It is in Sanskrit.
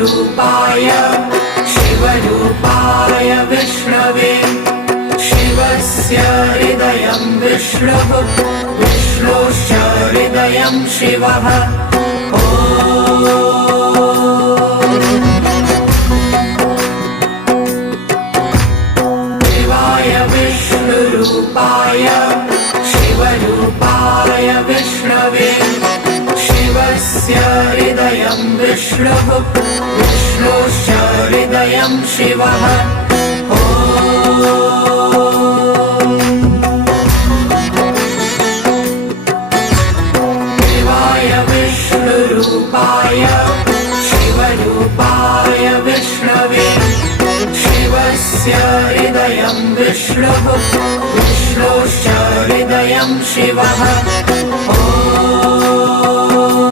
विष्णुरूपाय शिवरूपाय विष्णवे शिवस्य हृदयं विष्णुः विष्णोश्च हृदयं शिवः शिवाय विष्णुरूपाय शिवरूपाय विष्णवे शिवस्य हृदयं विष्णुः विष्णोश्च हृदयं शिवः शिवाय विष्णुरूपाय शिवरूपाय विष्णवे शिवस्य हृदयं विष्णुः विष्णोश्च हृदयं शिवः